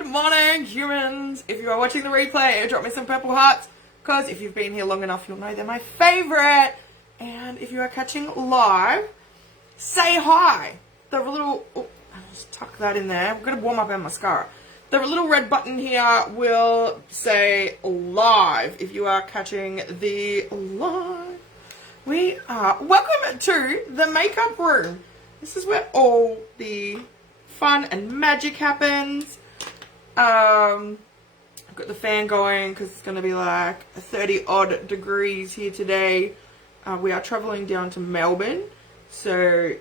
Good morning, humans. If you are watching the replay, drop me some purple hearts, because if you've been here long enough, you'll know they're my favorite. And if you are catching live, say hi. The little, I'll just tuck that in there. I'm going to warm up our mascara. The little red button here will say live if you are catching the live. Welcome to the makeup room. This is where all the fun and magic happens. I've got the fan going because it's going to be like 30 odd degrees here today. We are traveling down to Melbourne, so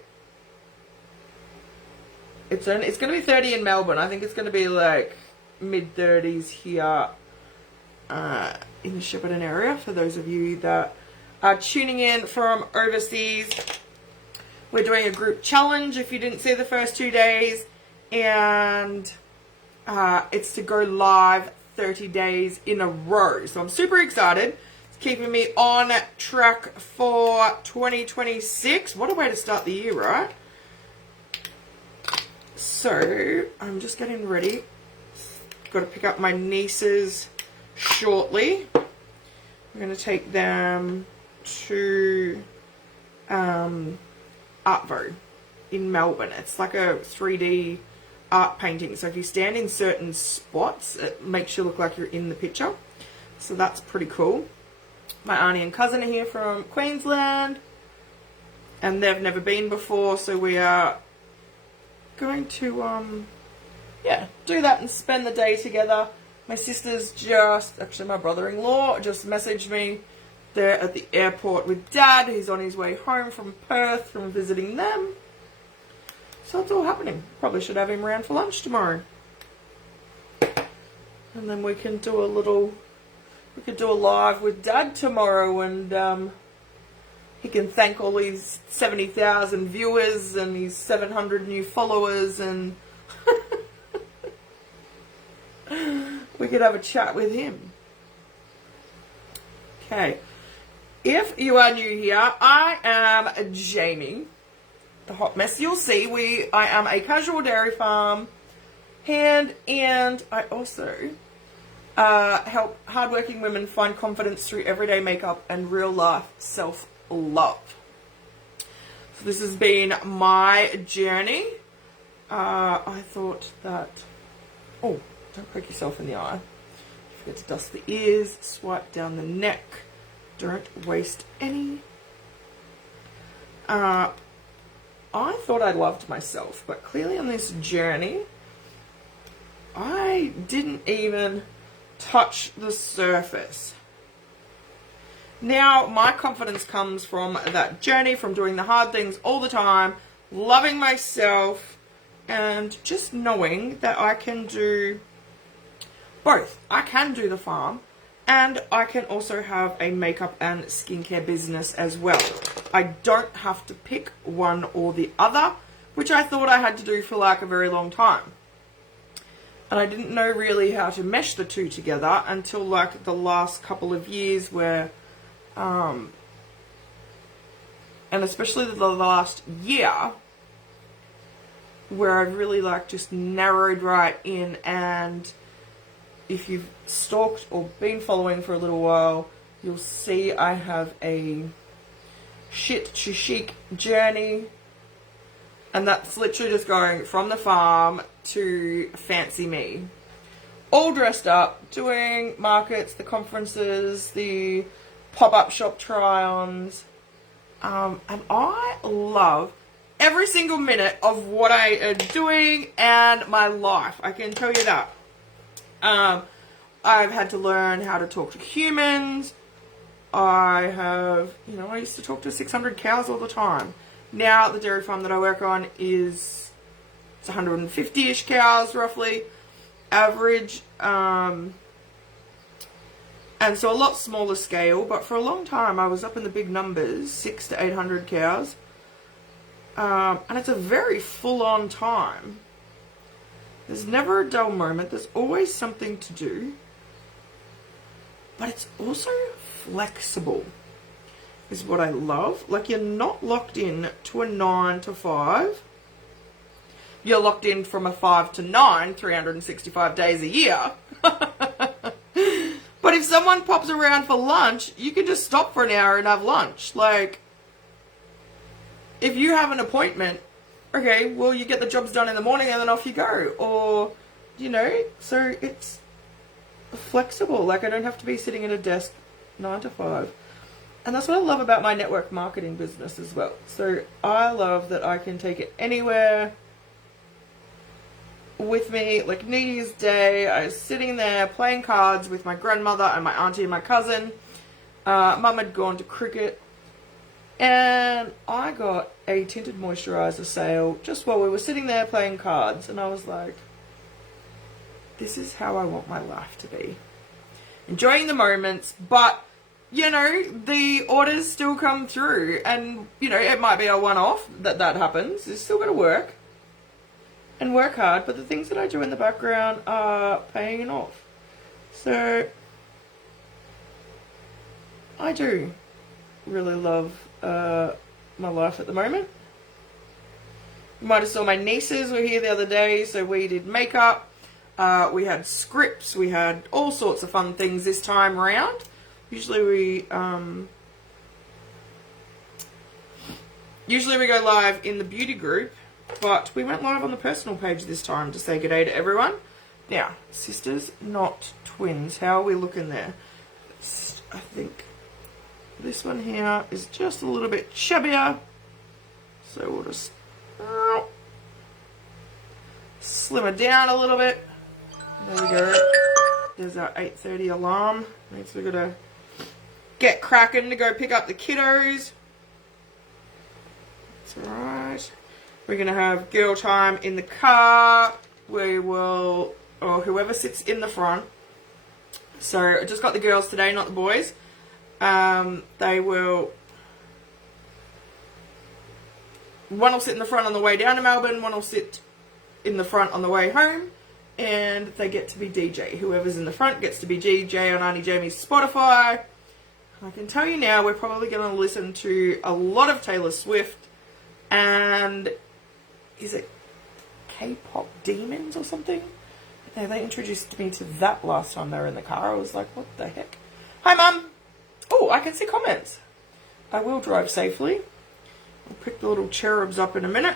it's going to be 30 in Melbourne. I think it's going to be like mid-30s here in the Shepparton area for those of you that are tuning in from overseas. We're doing a group challenge if you didn't see the first 2 days, and it's to go live 30 days in a row. So I'm super excited. It's keeping me on track for 2026. What a way to start the year, right? So I'm just getting ready. Got to pick up my nieces shortly. I'm going to take them to Artvo in Melbourne. It's like a 3D art painting. So if you stand in certain spots, it makes you look like you're in the picture. So that's pretty cool. My auntie and cousin are here from Queensland, and they've never been before, so we are going to do that and spend the day together. My sister's actually my brother-in-law just messaged me. They're at the airport with Dad. He's on his way home from Perth from visiting them. So it's all happening. Probably should have him around for lunch tomorrow. And then we can do we could do a live with Dad tomorrow, and he can thank all his 70,000 viewers and his 700 new followers, and we could have a chat with him. Okay. If you are new here, I am Jamie, the hot mess. You'll see I am a casual dairy farm hand, and I also help hardworking women find confidence through everyday makeup and real life self-love. So this has been my journey. I thought that, don't poke yourself in the eye. Forget to dust the ears, swipe down the neck. Don't waste any. I thought I loved myself, but clearly on this journey, I didn't even touch the surface. Now, my confidence comes from that journey, from doing the hard things all the time, loving myself, and just knowing that I can do both. I can do the farm, and I can also have a makeup and skincare business as well. I don't have to pick one or the other, which I thought I had to do for like a very long time. And I didn't know really how to mesh the two together until like the last couple of years where, and especially the last year, where I've really like just narrowed right in. And if you've stalked or been following for a little while, you'll see I have a shit to chic journey, and that's literally just going from the farm to fancy me, all dressed up, doing markets, the conferences, the pop-up shop try-ons, and I love every single minute of what I am doing and my life. I can tell you that. I've had to learn how to talk to humans. I used to talk to 600 cows all the time. Now the dairy farm that I work on it's 150-ish cows roughly, average, and so a lot smaller scale, but for a long time I was up in the big numbers, 600 to 800 cows, and it's a very full-on time. There's never a dull moment. There's always something to do. But it's also flexible, is what I love. Like, you're not locked in to a 9 to 5. you're locked in from a 5 to 9, 365 days a year. But if someone pops around for lunch, you can just stop for an hour and have lunch. Like, if you have an appointment, okay, well, you get the jobs done in the morning and then off you go. Or, you know, so it's flexible. Like, I don't have to be sitting at a desk 9 to 5. And that's what I love about my network marketing business as well. So I love that I can take it anywhere with me. Like New Year's Day, I was sitting there playing cards with my grandmother and my auntie and my cousin. Mum had gone to cricket. And I got a tinted moisturiser sale just while we were sitting there playing cards. And I was like, this is how I want my life to be. Enjoying the moments, but, you know, the orders still come through. And, you know, it might be a one-off that happens. It's still got to work. And work hard. But the things that I do in the background are paying off. So, I do really love my life at the moment. You might have saw my nieces were here the other day, so we did makeup. We had scripts. We had all sorts of fun things this time around. Usually we go live in the beauty group, but we went live on the personal page this time to say good day to everyone. Now, sisters, not twins. How are we looking there? I think this one here is just a little bit chubbier. So we'll just slim her down a little bit. There we go. There's our 8:30 alarm. Means we've got to get cracking to go pick up the kiddos. That's alright. We're going to have girl time in the car. We will, or whoever sits in the front. So I just got the girls today, not the boys. They will, one will sit in the front on the way down to Melbourne, one will sit in the front on the way home, and they get to be DJ. Whoever's in the front gets to be DJ on Auntie Jamie's Spotify. I can tell you now, we're probably going to listen to a lot of Taylor Swift, and is it K-pop Demons or something? Yeah, they introduced me to that last time they were in the car. I was like, what the heck? Hi, Mum. Oh, I can see comments. I will drive safely. I'll pick the little cherubs up in a minute.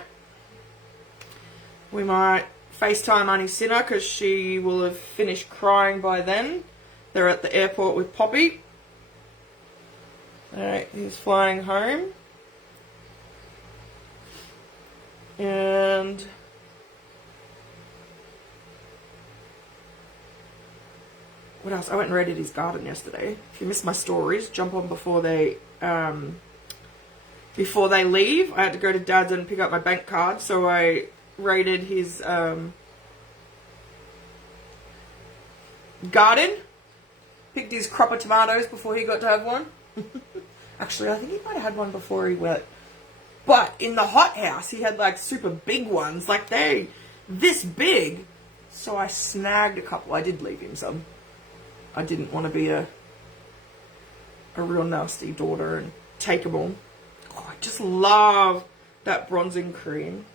We might FaceTime Auntie Sinner because she will have finished crying by then. They're at the airport with Poppy. Alright, he's flying home. And what else? I went and raided his garden yesterday. If you missed my stories, jump on before they leave. I had to go to Dad's and pick up my bank card, so I raided his garden. Picked his crop of tomatoes before he got to have one. Actually, I think he might have had one before he went. But in the hothouse, he had like super big ones, like they this big. So I snagged a couple. I did leave him some. I didn't want to be a real nasty daughter and take them all. Oh, I just love that bronzing cream.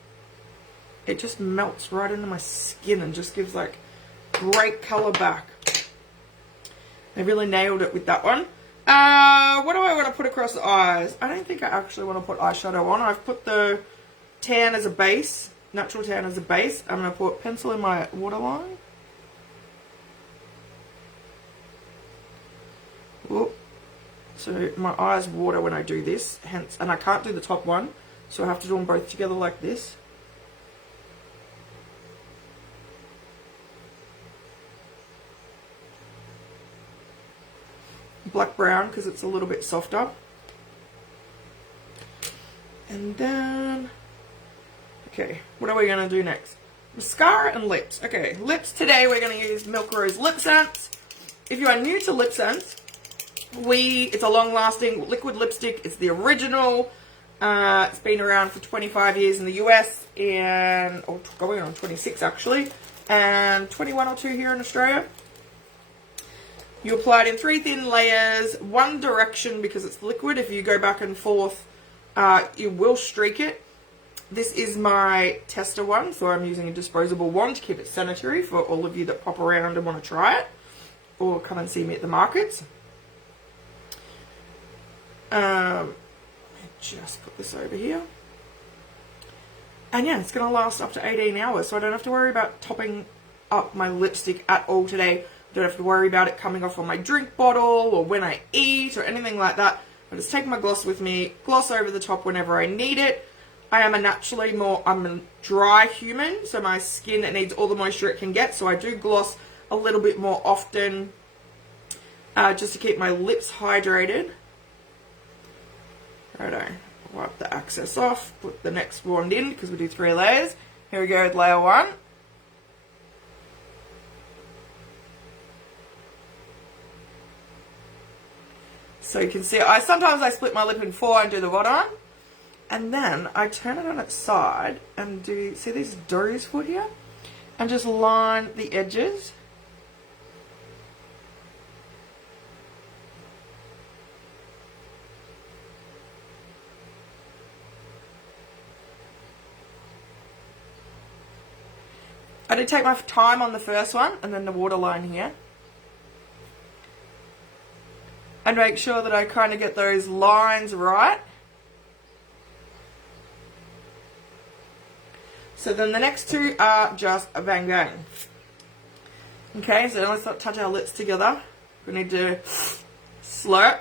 It just melts right into my skin and just gives like great colour back. I really nailed it with that one. What do I want to put across the eyes? I don't think I actually want to put eyeshadow on. I've put the tan as a base, natural tan as a base. I'm going to put pencil in my waterline. Whoop. So my eyes water when I do this, hence, and I can't do the top one, so I have to do them both together like this. Black brown because it's a little bit softer. And then, okay, what are we going to do next? Mascara and lips. Okay, lips today we're going to use Milk Rose Lip Sense. If you are new to lip sense, it's a long-lasting liquid lipstick. It's the original. It's been around for 25 years in the US and going on 26 actually, and 21 or 2 here in Australia. You apply it in 3 thin layers, one direction because it's liquid. If you go back and forth, you will streak it. This is my tester one, so I'm using a disposable wand to keep it sanitary for all of you that pop around and want to try it, or come and see me at the markets. Just put this over here. And yeah, it's going to last up to 18 hours, so I don't have to worry about topping up my lipstick at all today. I don't have to worry about it coming off on my drink bottle or when I eat or anything like that. I just take my gloss with me, gloss over the top whenever I need it. I am I'm a dry human, so my skin needs all the moisture it can get, so I do gloss a little bit more often just to keep my lips hydrated. Righto, wipe the excess off, put the next wand in because we do 3 layers. Here we go with layer 1. So you can see, sometimes I split my lip in 4 and do the bottom one. And then I turn it on its side and see these do's foot here? And just line the edges. I did take my time on the first one and then the waterline here. And make sure that I kind of get those lines right. So then the next 2 are just a bang bang. Okay, so now let's not touch our lips together. We need to slurp,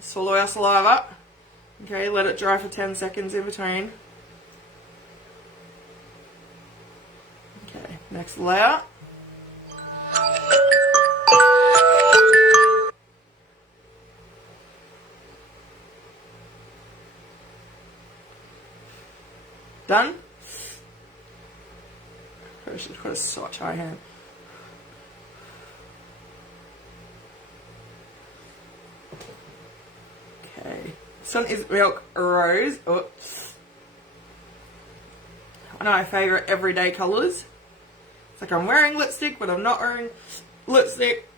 swallow our saliva. Okay, let it dry for 10 seconds in between. Okay, next layer. Done? I should put a swatch high hand. Okay. This one is Milk Rose. Oh. One of my favourite everyday colours. It's like I'm wearing lipstick, but I'm not wearing lipstick.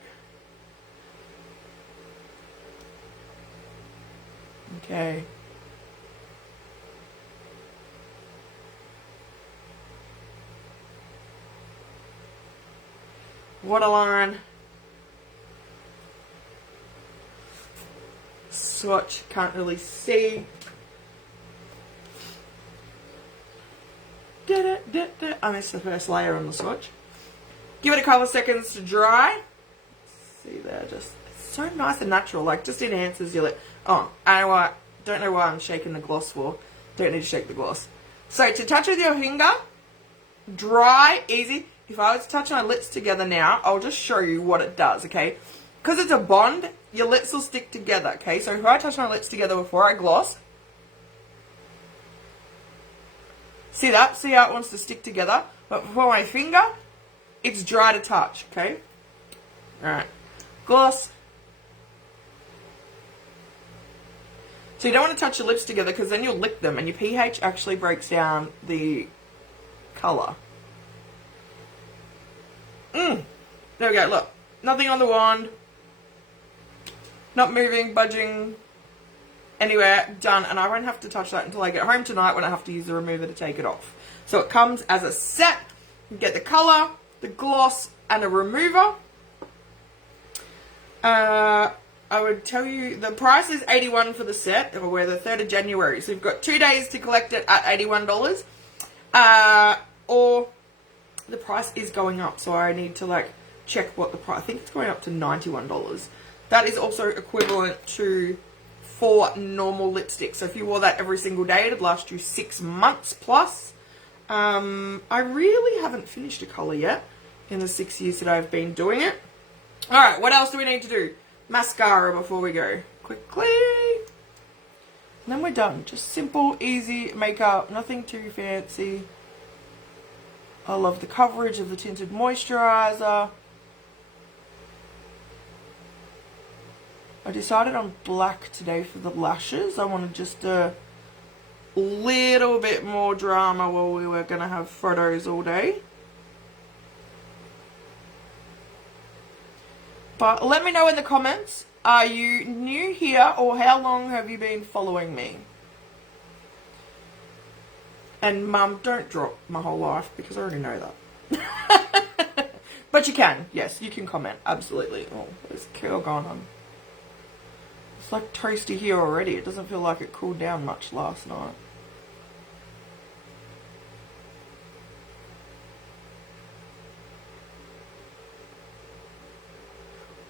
Okay. Waterline. Swatch, can't really see. I missed the first layer on the swatch. Give it a couple of seconds to dry. See there, just it's so nice and natural, like just enhances your lip. Oh, I don't know why I'm shaking the gloss for. Don't need to shake the gloss. So to touch with your finger, dry, easy. If I was to touch my lips together now, I'll just show you what it does, okay? Because it's a bond, your lips will stick together, okay? So if I touch my lips together before I gloss, see that? See how it wants to stick together? But before my finger, it's dry to touch, okay? Alright. Gloss. So you don't want to touch your lips together because then you'll lick them and your pH actually breaks down the colour. There we go, look. Nothing on the wand. Not moving, budging, anywhere. Done. And I won't have to touch that until I get home tonight when I have to use the remover to take it off. So it comes as a set. You get the colour, the gloss, and a remover. I would tell you the price is $81 for the set. It'll wear the 3rd of January. So you've got 2 days to collect it at $81. Or the price is going up, so I need to like check what the price. I think it's going up to $91. That is also equivalent to 4 normal lipsticks. So if you wore that every single day, it'd last you 6 months plus. I really haven't finished a colour yet in the 6 years that I've been doing it. Alright, what else do we need to do? Mascara before we go. Quickly. And then we're done. Just simple, easy makeup. Nothing too fancy. I love the coverage of the tinted moisturiser. I decided on black today for the lashes. I wanted just a little bit more drama while we were going to have photos all day. But let me know in the comments, are you new here or how long have you been following me? And Mum, don't drop my whole life because I already know that. But you can, yes, you can comment, absolutely. Oh, there's curl going on. It's like toasty here already. It doesn't feel like it cooled down much last night.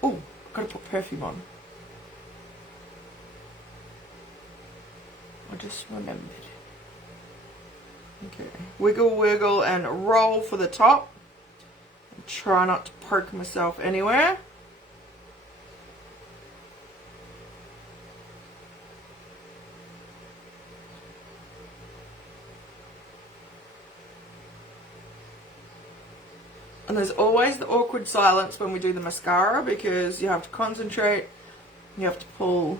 Oh, gotta put perfume on. I just remembered. Okay, wiggle, wiggle, and roll for the top. And try not to poke myself anywhere. And there's always the awkward silence when we do the mascara because you have to concentrate, you have to pull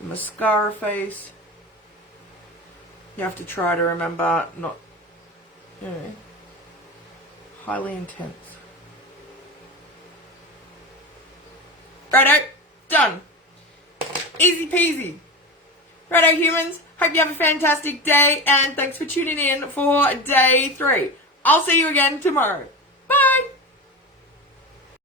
the mascara face. You have to try to remember not, highly intense. Righto, done. Easy peasy. Righto humans, hope you have a fantastic day and thanks for tuning in for day 3. I'll see you again tomorrow.